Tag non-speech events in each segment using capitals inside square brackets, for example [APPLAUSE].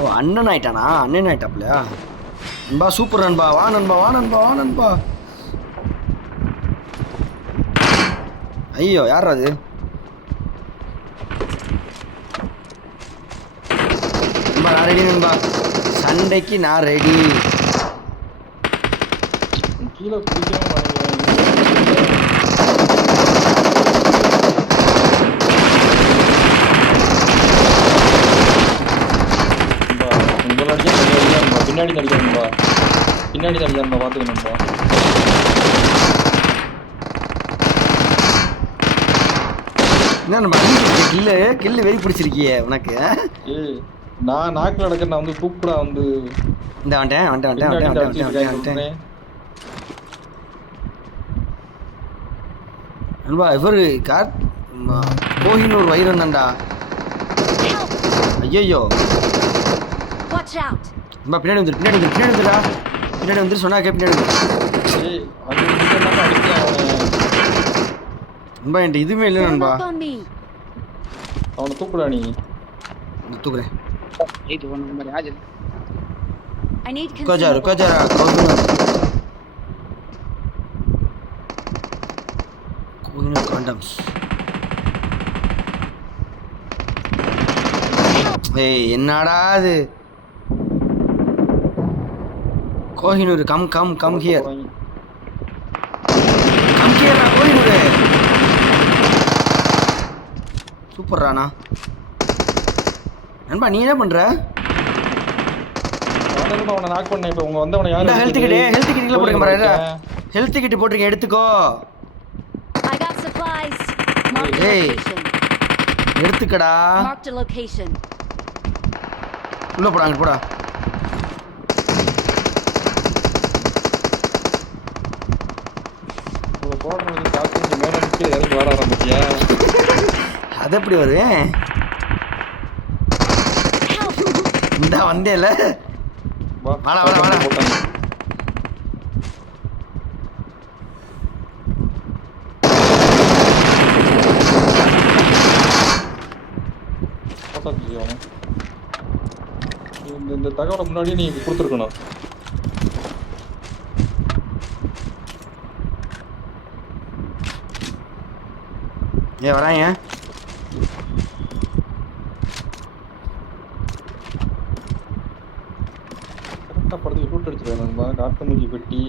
ஓ அண்ணன் ஆயிட்டானா? அண்ணன் ஆயிட்டாப்லையா நண்பா சூப்பர் நண்பா. வா நண்பா வா நண்பா வா நண்பா. ஐயோ யார் அது? நண்பா நான் ரெடி நண்பா. சண்டைக்கு நான் ரெடி கீழே குதிக்காம வாங்க. நண்பா, உங்களை அடிக்க தனியா இல்லையாம்பா? பின்னாடி தடிக்கணும்பா பின்னாடி தடிக்கணும்பா பார்த்துக்கணும்பா என்ன கில்லு கில்லு வெறி பிடிச்சிருக்கியே உனக்கு? நான் நாக்கில் நடக்க நான் வந்து கூப்பிடா வந்து. இந்த வந்துட்டேன் வந்துட்டேன் வந்துட்டேன் வந்துட்டேன் வந்துட்டேன். நண்பா இவரு கார் கோஹினூர் தான்டா! ஐயோ Watch out! நண்பா பின்னாடி வந்துரு பின்னாடி வந்துரு பின்னாடி வந்துடா பின்னாடி வந்துரு சொன்னா கே பின்னாடி வந்துரு ஏய் அங்கே நின்று அடிக்க அவனை நண்பா என்கிட்ட இதுவுமே இல்லை Form நண்பா up on me. அவனை தூக்குடா நீ தூக்குறேன் இது ஒன்று நம்பர் யாரு I need रुको जा रुको जा consumables. கோஹினூர் காண்டம்ஸ் ஏய் என்னடா அது Kohinoor come come come here come here Kohinoor super Rana நண்பா நீ என்ன பண்ற அவனை அவனை நாக் பண்ண இப்போ உங்க வந்தவனை யாரு ஹெல்த் கிட்? ஹெல்த் போடுங்க. ஹெல்த் கிட் எடுத்துக்கோ. Marked a Hey. location. எடுத்துக்கடா location. உள்ள போடா அங்க போடா மேல இறங்கி வர ஆரம்பிச்சியா அது எப்படி வருவேன்! இந்த வந்தேல வாடா, வாடா, வாடா. போட்டாங்க. இந்த தகவலை முன்னாடியே நீ கொடுத்துருக்கணும் ஏ வராங்க. கரெக்டாக படத்துக்கு ரூட் நண்பா காட்டு மூஞ்சி பெட்டி.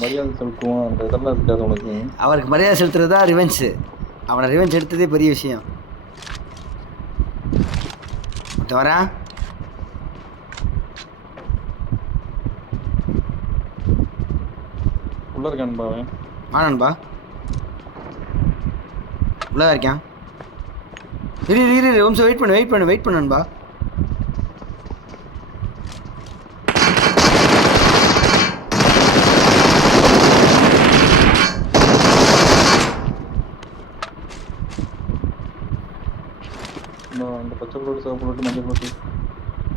மரியாதை செலுத்துவோம். அந்த இதெல்லாம் இருக்காது உனக்கு அவருக்கு மரியாதை செலுத்துறது தான் ரிவெஞ்ச் அவனை ரிவெஞ்ச் எடுத்ததே பெரிய விஷயம். வரான் உள்ள இருக்கான் நண்பா. அவன் வா நண்பா உள்ளதா இருக்கான்? இரு இரு, இரு நிமிஷம் வெயிட் பண்ணு வெயிட் பண்ணு வெயிட் பண்ணு நண்பா.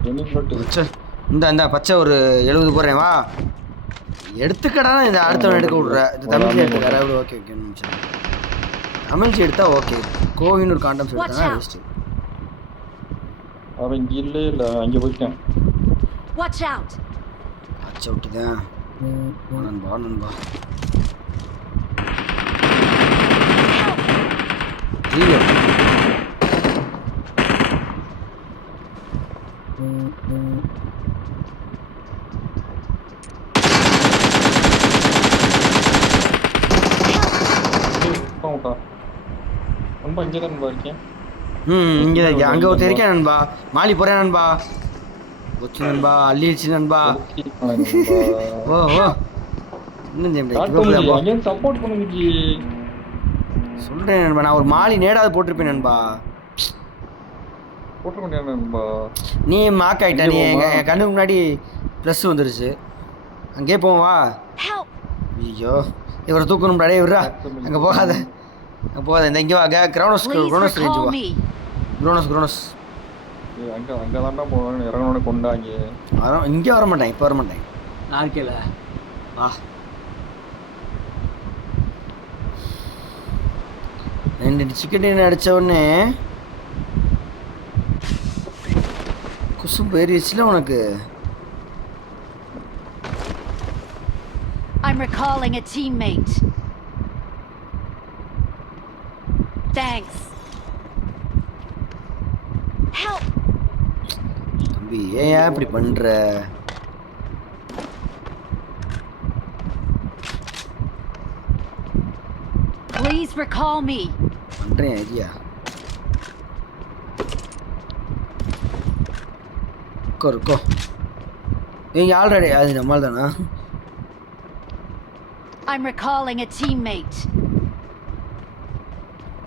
இந்த இந்த இந்த பச்சை ஒரு எழுபது போடுறேன் வா. எடுத்துக்கடா இந்த அடுத்தவன் எடுக்க விட்ற. எடுத்துக்க அதாவது ஓகே ஓகே நிமிஷம். தமிழ்ச்சி எடுத்தா okay Kohinoor condom out. Waste அவன் இங்கே இல்லை இல்லை அங்கே போயிட்டான். Watch out! பச்சை விட்டுதான் வா நண்பா நண்பா. ஐயோ விட்டா ரொம்ப இங்கே தான் இருக்கேன். ம் இங்கே இருக்கேன் அங்கே ஒருத்தர் இருக்கேன் நண்பா. மாலி போகிறேன் நண்பா. கொச்சு நண்பா அள்ளிடுச்சு நண்பா. ஓ ஓ இன்னும் ஜெயம் அங்கேயும் சப்போர்ட் பண்ணுங்க சொல்கிறேன் நண்பா. நான் ஒரு மாலி நேடாவது போட்டிருப்பேன் நண்பா. நீ மாக் ஆயிட்ட நீ எங்க கண்ணுக்கு முன்னாடி ப்ளஸ் வந்துருச்சு. அங்கேயே போவோம் வா. Help! ஐயோ இவரை தூக்கணும் டே விட்றா. அங்கே போகாத. அங்கே போகாத இந்த இங்கே வா கிரௌனஸ் குரோனஸ் ரேஞ்சு வா. குரோனஸ் குரோனஸ். அங்க அங்கே தான்டா போகணும் இறங்கணுன்னு கொண்டாங்க. வர இங்கே வர மாட்டேன் இப்போ வர மாட்டேன். நான் இருக்கேல வா. ரெண்டு சிக்கன் அடித்த உடனே? குசும் போயிருச்சுல உனக்கு. I'm recalling a teammate. Thanks. Help! தம்பி ஏன் இப்படி பண்ற Please recall me. பண்றேன் ஐடியா இருக்கோ இருக்கோ நீங்க ஆல்ரெடி அது நம்மால் தானா I'm recalling a teammate.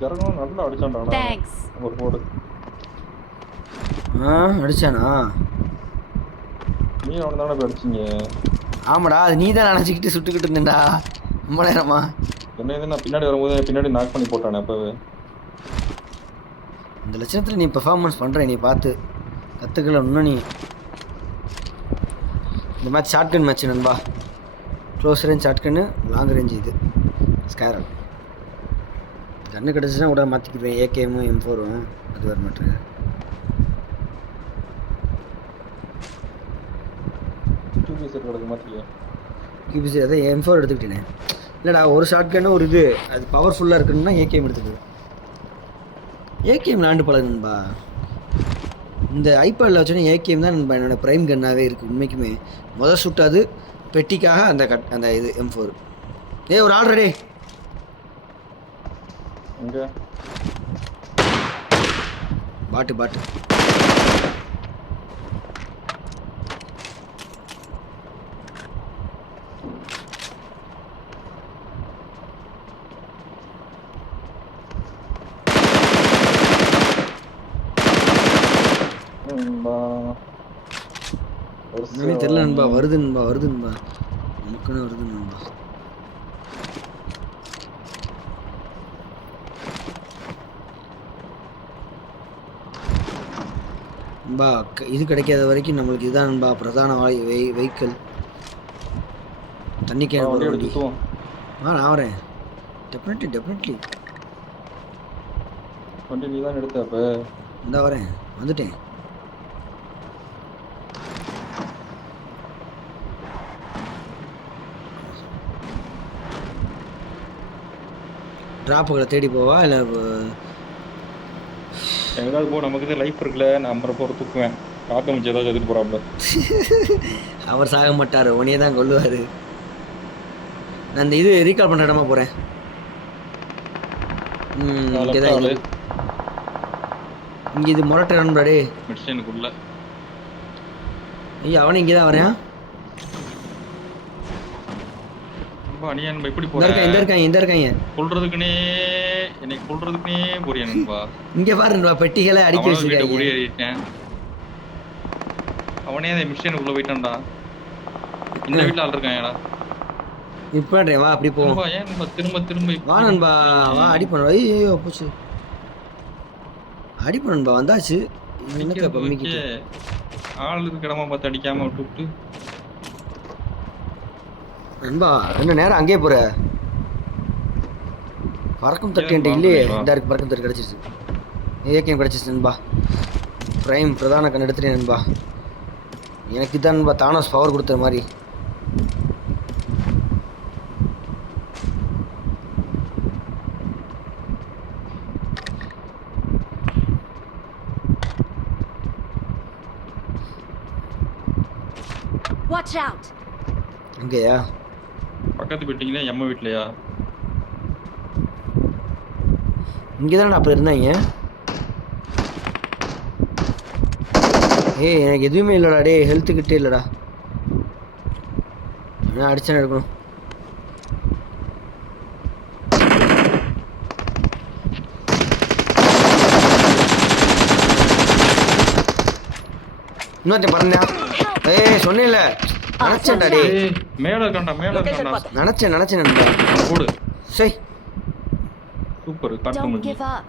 இறங்கணும் நல்லா அடிச்சான்டா Thanks. ஒரு போடு ஆ அடிச்சானா? நீ அவனை தானே போய் அடிச்சீங்க? ஆமாடா அது நீ தான் நினச்சிக்கிட்டு சுட்டுக்கிட்டு இருந்தேன்டா. ரொம்ப நேரமா. என்ன இது நான் பின்னாடி வரும்போது பின்னாடி நாக் பண்ணி போட்டானே அப்பவே. இந்த லட்சணத்தில் நீ பெர்ஃபார்மன்ஸ் பண்ணுற நீ பார்த்து. கற்றுக்கல இன்னும் நீ. இந்த மேட்ச் ஷார்ட் கன் மேட்ச் நண்பா. Close range short gun long range இது. ஸ்கேரல் கன்று கிடச்சுன்னா கூட மாற்றிக்கிடுவேன் ஏகேமும் எம் ஃபோரும் அது வர மாட்டேங்க கிபிசி அதான் எம் ஃபோர் எடுத்துக்கிட்டேனே. இல்லைடா ஒரு ஷார்ட் கன்னு ஒரு இது. அது பவர்ஃபுல்லாக இருக்கணும்னா ஏகேஎம் எடுத்துக்கிடுவேன் ஏகேஎம் விளாண்டு பழகுன்பா இந்த ஐபேடில் வச்சோன்னே ஏகேஎம் தான் நண்பா என்னோட ப்ரைம் கன்னாகவே இருக்குது உண்மைக்குமே. முதல் சுட்டு அது பெட்டிக்காக அந்த கட் அந்த இது எம் ஃபோர் ஏ ஒரு ஆல்ரெடி எங்க பாட்டு பாட்டு. தெரியல நண்பா வருது நண்பா வருது நண்பா. நமக்குன்னு வருது நண்பா. நண்பா இது கிடைக்காத வரைக்கும் நம்மளுக்கு இதுதான் நண்பா பிரதான வெய் வெஹிக்கிள் தண்ணி கேன் வண்டி ஆ நான் வரேன். டெஃபினெட்லி டெஃபினெட்லி வண்டி நீ தான் எடுத்த அப்ப? இந்தா வரேன். வந்துட்டேன். ட்ராப்புகளை தேடி போவா? இல்லை எங்கேயாவது போ நமக்கு தான் லைஃப் இருக்குல்ல நான் அப்புறம் போகிற தூக்குவேன். காக்க மிச்சம் ஏதாவது எடுத்துட்டு போறாப்ல. [LAUGHS] அவர் சாக மாட்டார் உன்னையே தான் கொல்லுவார். நான் இந்த இது ரீகால் பண்ணுற இடமா போகிறேன் இங்கே. தான் இங்கே இது முரட்டு நண்படே மிஷினுக்குள்ள ஐயா அவனும் இங்கே தான் வரேன் நண்பா இப்படி இருக்கான் இந்த இருக்காங்க இந்த இருக்காங்க கொல்றதுக்குனே என்னை கொல்றதுக்குனே போறியா நண்பா இங்கே பாரு நண்பா பெட்டிகளை அடுக்கி வச்சிருக்காங்க. குடியேறிட்டேன் அவனே அந்த மிஷினுக்குள்ள போயிட்டான்டா. இந்த வீட்டுல ஆள் இருக்காங்கடா. இப்போ வா அப்படி நண்பா ஏன் நண்பா திரும்ப திரும்ப இப்படி வா நண்பா வா அடி பண்ண. ஐயோ போச்சு. அடி பண்ண நண்பா வந்தாச்சு. என்னக்கா பம்மிக்கிட்டு. ஆள் இருக்க இடமா பார்த்து அடிக்காம விட்டு விட்டு. நண்பா என்ன நேரம் அங்கேயே போற. பறக்கும் தட்டு என்கிட்ட இல்லையே. இந்த இருக்கு பறக்கும் தட்டு கிடச்சிருச்சு. ஏகேம் கிடச்சிருச்சு நண்பா. ப்ரைம் பிரதான கண் எடுத்துட்டேன் நண்பா. எனக்கு இதான் நண்பா தானோஸ் பவர் கொடுத்த மாதிரி. Watch out! அங்கேயா பக்கத்து பில்டிங்ல எம்ம வீட்லையா? இங்கே தானே அப்போ இருந்தாங்க. ஏய் எனக்கு எதுவுமே இல்லைடா டே ஹெல்த்து கிட்டே இல்லைடா. நான் அடிச்சானே எடுக்கணும். இன்னொருத்தன் பறந்தேன் ஏய் சொன்னேன்ல நினச்சேன்டா டேய் ஏய் மேல இருக்கான்டா மேல இருக்கான்டா நினச்சேன் நினச்சேன் நண்பா போடு சரி சூப்பர் காட்டு Don't முடிஞ்சு give up.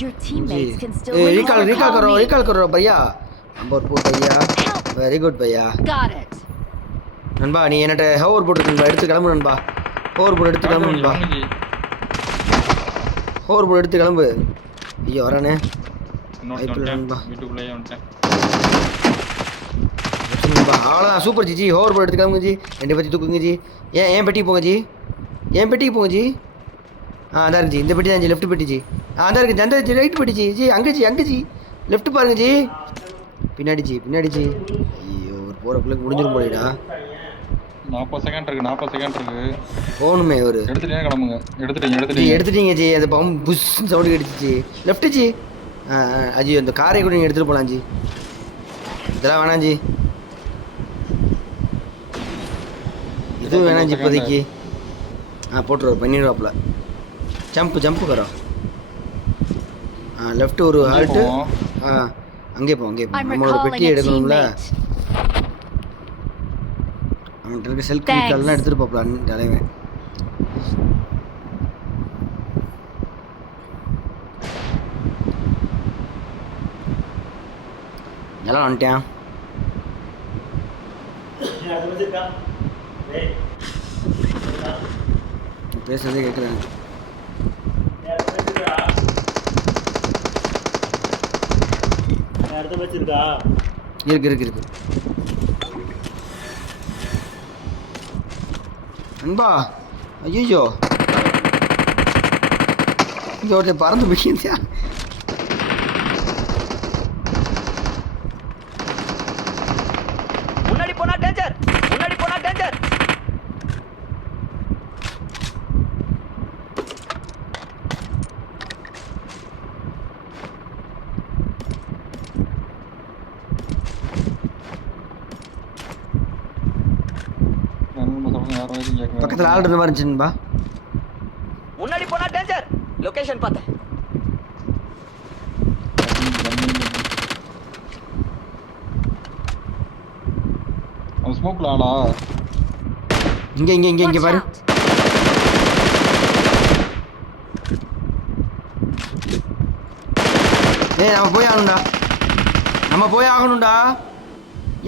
Your teammates can still uh, win. Recall recall Recall करो me. रिकॉल करो भैया நம்பர் போ பையா very good Bhaiya Got it. நண்பா நீ என்கிட்ட ஹோவர் போட்டு நண்பா எடுத்து கிளம்பு நண்பா ஹோவர் போட்டு எடுத்து கிளம்பு நண்பா ஹோவர் போட்டு எடுத்து கிளம்பு ஐயோ வரானே இன்னொரு வாய்ப்பு இல்லை வந்துட்டேன் நண்பா. வீட்டுக்குள்ளேயே வந்துட்டேன் அவ்வளோதான் super ji ji hoverboard எடுத்துக்காமங்க ஜி. ரெண்டு பற்றி தூக்குங்க ஜி. ஏன் ஏன் பெட்டிக்கு போங்க ஜி? ஏன் பெட்டிக்கு போங்க ஜி? ஆ அதான் இருக்கு ஜி. இந்த பெட்டி தான் ஜி லெஃப்ட் பெட்டி ஜி. ஆ அதான் இருக்கு ஜி, அந்த ஜி ரைட் பெட்டி ஜி. ஜி அங்கே ஜி அங்கே ஜி. லெஃப்ட் பாருங்க ஜி. பின்னாடி ஜி பின்னாடி ஜி. ஐயோ ஒரு போகிறக்குள்ள முடிஞ்சிரும் போலேடா. நாற்பது செகண்ட் இருக்கு நாற்பது செகண்ட் இருக்கு. போகணுமே ஒரு. எடுத்துட்டீங்க கிளம்புங்க. எடுத்துட்டீங்க எடுத்துட்டீங்க. எடுத்துட்டீங்க ஜி. அந்த பம் புஷ் சவுண்டு கேட்டுச்சு லெஃப்ட் ஜி. அஜி அந்த காரை கூட நீங்கள் எடுத்துகிட்டு போகலாம் ஜி. இதெல்லாம் வேணாம் ஜி. இது வேணாம் இப்போதைக்கு. ஆ போட்டுருவோம் பண்ணிடுவாப்புல. ஜம்ப் ஜம்ப் கரோ ஆ லெஃப்ட் ஒரு அங்கே ஹால்ட்டு. ஆ அங்கே போ அங்கே போ. நம்மளோட பெட்டி எடுக்கணும்ல. அவன்கிட்ட இருக்க செல்ஃப் Thanks. கிளிக்கெல்லாம் எடுத்துகிட்டு போப்பலாம் தலைவன். எல்லாம் வந்துட்டேன் பேசுறதே கேட்குறேன் இருக்கு இருக்கு இருக்கு. அன்பா ஐயோ இங்கே ஒருத்தர் பறந்து போயிருந்தியா முன்னாடி போனா டேஞ்சர் முன்னாடி போனா டேஞ்சர் நம்ம சொல்லுங்க யாரும் எதுவும் கேட்க பக்கத்தில் ஆள் இருந்த மாதிரி இருந்துச்சுன்பா முன்னாடி போனா டேஞ்சர் லொகேஷன் பார்த்தேன். அவன் ஸ்மோக்ல ஆளா இங்க இங்க இங்க இங்க பாரு. ஏய் நம்ம போய் ஆகணும்டா. நம்ம போய் ஆகணும்டா.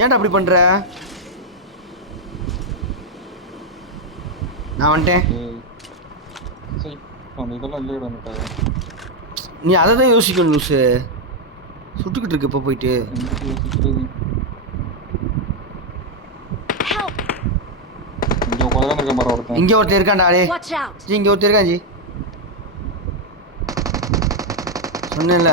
ஏன்டா அப்படி பண்ற? நான் வந்துட்டேன். நீ அதை தான் யோசிக்கணும் லூசு. சுட்டுக்கிட்டு இருக்கு இப்போ போயிட்டு. இங்க உட்காந்து இருக்க மாதிரி ஒருத்தன். இங்கே ஒருத்தன் இருக்கான்டா டே Watch out. ஜி இங்கே ஒருத்தர் இருக்கான் ஜி. சொன்னேன்ல.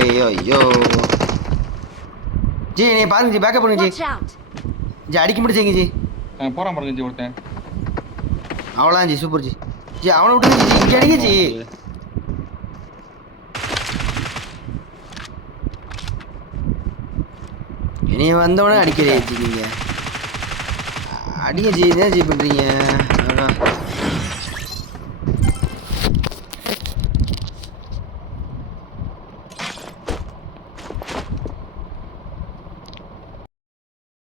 ஐயோ ஐயோ. ஜி நீ பாருங்க ஜி பேக்கப் பண்ணுங்க ஜி. ஜி அடிக்க முடிச்சிங்க ஜி போறான் பாருங்க ஜி ஒருத்தன். அவ்வளோதான் ஜி சூப்பர் ஜி. ஜி அவனை விட்டுங்க ஜி இங்கே அடிங்க ஜி. இனிய வந்தவனே அடிக்கிறே ஜி நீங்கள் அடிங்க ஜி என்ன ஜி பண்ணுறீங்க அவ்வளோ